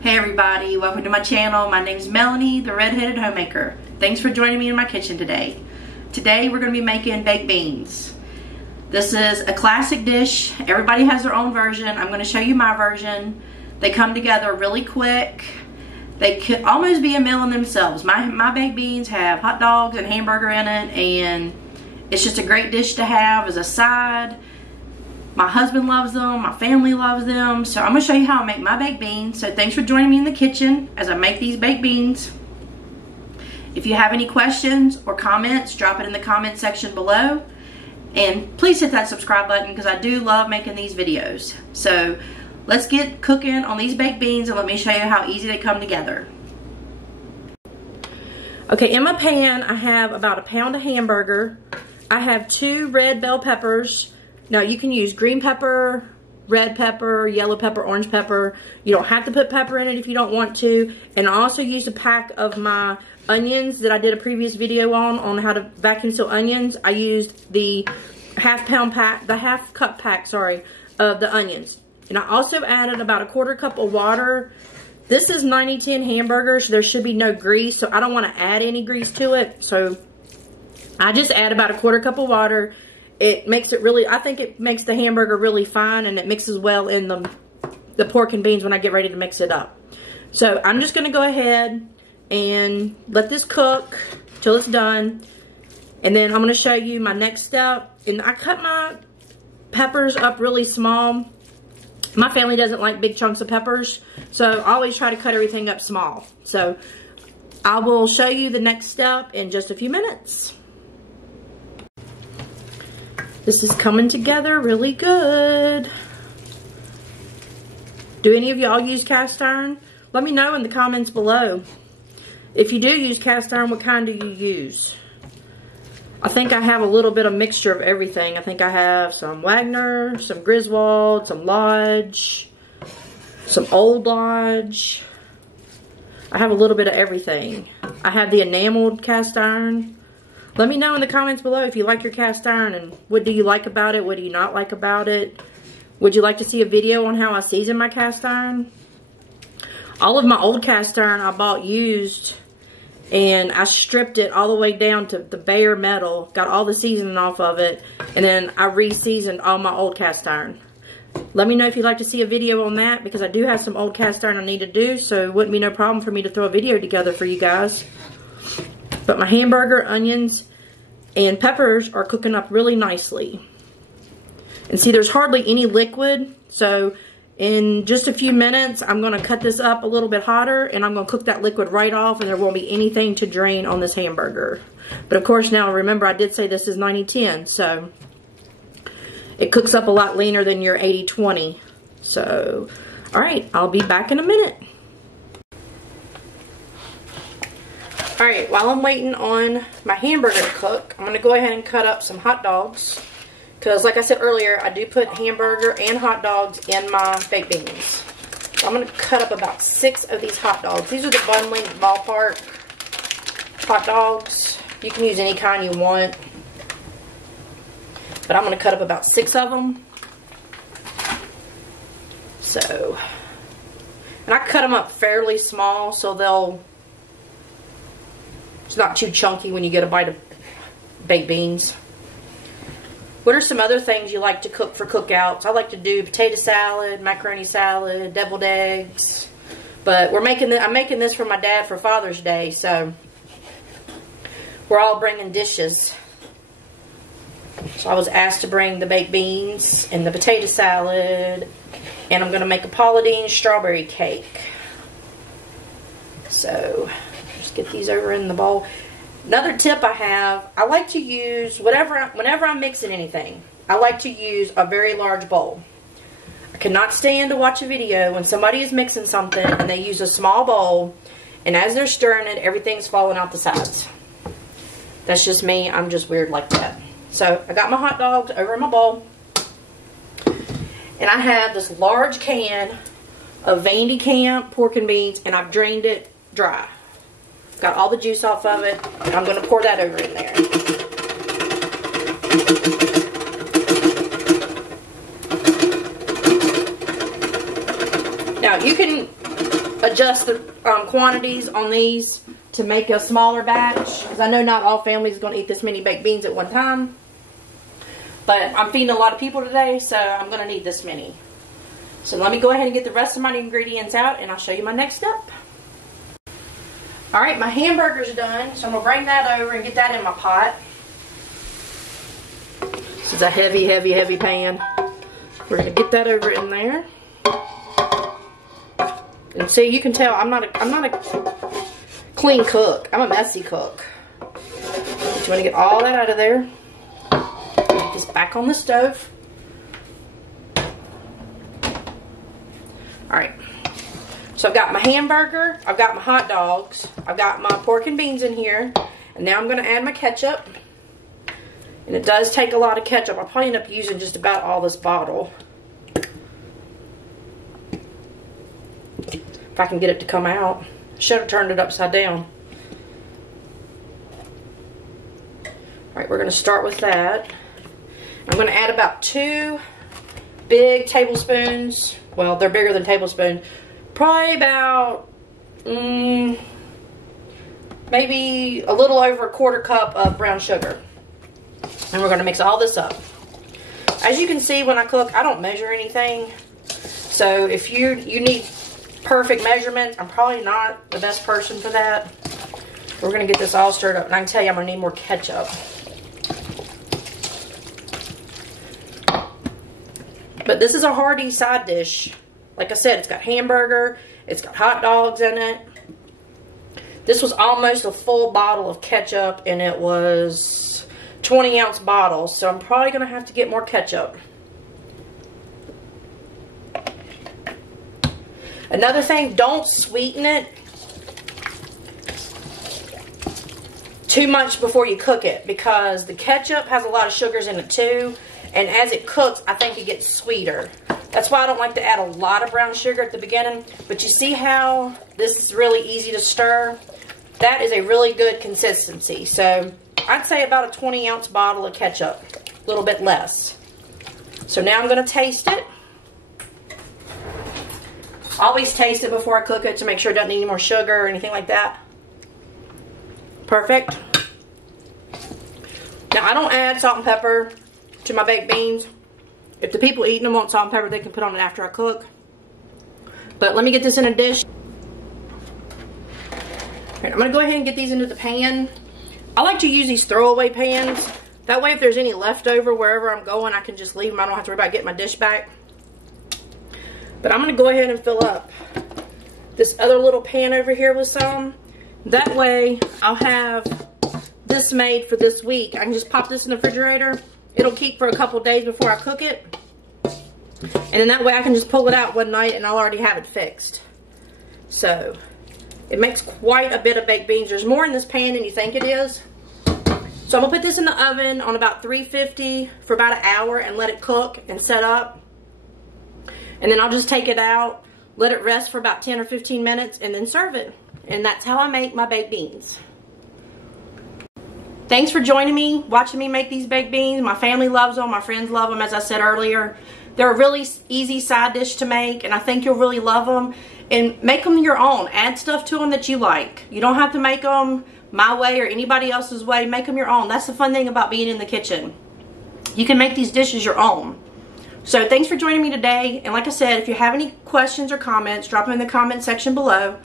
Hey everybody, welcome to my channel. My name's Melanie, the Red-Headed Homemaker. Thanks for joining me in my kitchen today. Today we're going to be making baked beans. This is a classic dish. Everybody has their own version. I'm going to show you my version. They come together really quick. They could almost be a meal in themselves. My baked beans have hot dogs and hamburger in it, and it's just a great dish to have as a side. My husband loves them, my family loves them, so I'm going to show you how I make my baked beans. So thanks for joining me in the kitchen as I make these baked beans. If you have any questions or comments, drop it in the comment section below. And please hit that subscribe button because I do love making these videos. So let's get cooking on these baked beans and let me show you how easy they come together. Okay, in my pan I have about a pound of hamburger. I have 2 red bell peppers. Now you can use green pepper, red pepper, yellow pepper, orange pepper. You don't have to put pepper in it if you don't want to. And I also used a pack of my onions that I did a previous video on how to vacuum seal onions. I used the half cup pack, sorry, of the onions. And I also added about a 1/4 cup of water. This is 90-10 hamburger, so there should be no grease, so I don't want to add any grease to it. So I just add about a 1/4 cup of water. It makes it really, I think it makes the hamburger really fine, and it mixes well in the pork and beans when I get ready to mix it up. So I'm just going to go ahead and let this cook till it's done. And then I'm going to show you my next step. And I cut my peppers up really small. My family doesn't like big chunks of peppers, so I always try to cut everything up small. So I will show you the next step in just a few minutes. This is coming together really good. Do any of y'all use cast iron? Let me know in the comments below. If you do use cast iron, what kind do you use? I think I have a little bit of mixture of everything. I think I have some Wagner, some Griswold, some Lodge, some Old Lodge. I have a little bit of everything. I have the enameled cast iron. Let me know in the comments below if you like your cast iron and what do you like about it, what do you not like about it. Would you like to see a video on how I season my cast iron? All of my old cast iron I bought used, and I stripped it all the way down to the bare metal, got all the seasoning off of it, and then I re-seasoned all my old cast iron. Let me know if you'd like to see a video on that, because I do have some old cast iron I need to do, so it wouldn't be no problem for me to throw a video together for you guys. But my hamburger, onions, and peppers are cooking up really nicely. And see, there's hardly any liquid, so in just a few minutes, I'm going to cut this up a little bit hotter, and I'm going to cook that liquid right off, and there won't be anything to drain on this hamburger. But of course, now remember, I did say this is 90-10, so it cooks up a lot leaner than your 80-20. So, alright, I'll be back in a minute. Alright, while I'm waiting on my hamburger to cook, I'm going to go ahead and cut up some hot dogs. Because, like I said earlier, I do put hamburger and hot dogs in my baked beans. So I'm going to cut up about 6 of these hot dogs. These are the Bunley Ballpark hot dogs. You can use any kind you want. But I'm going to cut up about 6 of them. So, and I cut them up fairly small so it's not too chunky when you get a bite of baked beans. What are some other things you like to cook for cookouts? I like to do potato salad, macaroni salad, deviled eggs. But I'm making this for my dad for Father's Day, so we're all bringing dishes. So I was asked to bring the baked beans and the potato salad, and I'm going to make a Paula Deen strawberry cake. So just get these over in the bowl. Another tip I have, I like to use, whenever I'm mixing anything, I like to use a very large bowl. I cannot stand to watch a video when somebody is mixing something and they use a small bowl, and as they're stirring it, everything's falling out the sides. That's just me. I'm just weird like that. So I got my hot dogs over in my bowl, and I have this large can of Vandy Camp pork and beans, and I've drained it dry. Got all the juice off of it, and I'm going to pour that over in there. Now you can adjust the quantities on these to make a smaller batch, because I know not all families are going to eat this many baked beans at one time. But I'm feeding a lot of people today, so I'm going to need this many. So let me go ahead and get the rest of my ingredients out, and I'll show you my next step. Alright, my hamburger's done, so I'm going to bring that over and get that in my pot. This is a heavy, heavy, heavy pan. We're going to get that over in there. And see, you can tell I'm not a clean cook. I'm a messy cook. So you want to get all that out of there. Get this back on the stove. Alright. So I've got my hamburger, I've got my hot dogs, I've got my pork and beans in here. And now I'm going to add my ketchup. And it does take a lot of ketchup. I'll probably end up using just about all this bottle. If I can get it to come out. Should have turned it upside down. Alright, we're going to start with that. I'm going to add about 2 big tablespoons. Well, they're bigger than tablespoons. Probably about, maybe a little over 1/4 cup of brown sugar. And we're going to mix all this up. As you can see, when I cook, I don't measure anything. So if you need perfect measurements, I'm probably not the best person for that. We're going to get this all stirred up. And I can tell you I'm going to need more ketchup. But this is a hearty side dish. Like I said, it's got hamburger. It's got hot dogs in it. This was almost a full bottle of ketchup, and it was 20-ounce bottles. So I'm probably going to have to get more ketchup. Another thing, don't sweeten it too much before you cook it, because the ketchup has a lot of sugars in it too, and as it cooks, I think it gets sweeter. That's why I don't like to add a lot of brown sugar at the beginning. But you see how this is really easy to stir? That is a really good consistency. So I'd say about a 20-ounce bottle of ketchup, a little bit less. So now I'm going to taste it. Always taste it before I cook it to make sure it doesn't need any more sugar or anything like that. Perfect. Now I don't add salt and pepper to my baked beans. If the people eating them want salt and pepper, they can put on it after I cook. But let me get this in a dish. Right, I'm going to go ahead and get these into the pan. I like to use these throwaway pans. That way if there's any leftover wherever I'm going, I can just leave them. I don't have to worry about getting my dish back. But I'm going to go ahead and fill up this other little pan over here with some. That way I'll have this made for this week. I can just pop this in the refrigerator. It'll keep for a couple days before I cook it. And then that way I can just pull it out one night and I'll already have it fixed. So it makes quite a bit of baked beans. There's more in this pan than you think it is. So I'm going to put this in the oven on about 350 for about an hour and let it cook and set up. And then I'll just take it out, let it rest for about 10 or 15 minutes, and then serve it. And that's how I make my baked beans. Thanks for joining me, watching me make these baked beans. My family loves them. My friends love them, as I said earlier. They're a really easy side dish to make, and I think you'll really love them. And make them your own. Add stuff to them that you like. You don't have to make them my way or anybody else's way. Make them your own. That's the fun thing about being in the kitchen. You can make these dishes your own. So thanks for joining me today. And like I said, if you have any questions or comments, drop them in the comment section below.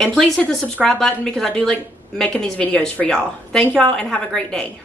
And please hit the subscribe button because I do like making these videos for y'all. Thank y'all and have a great day.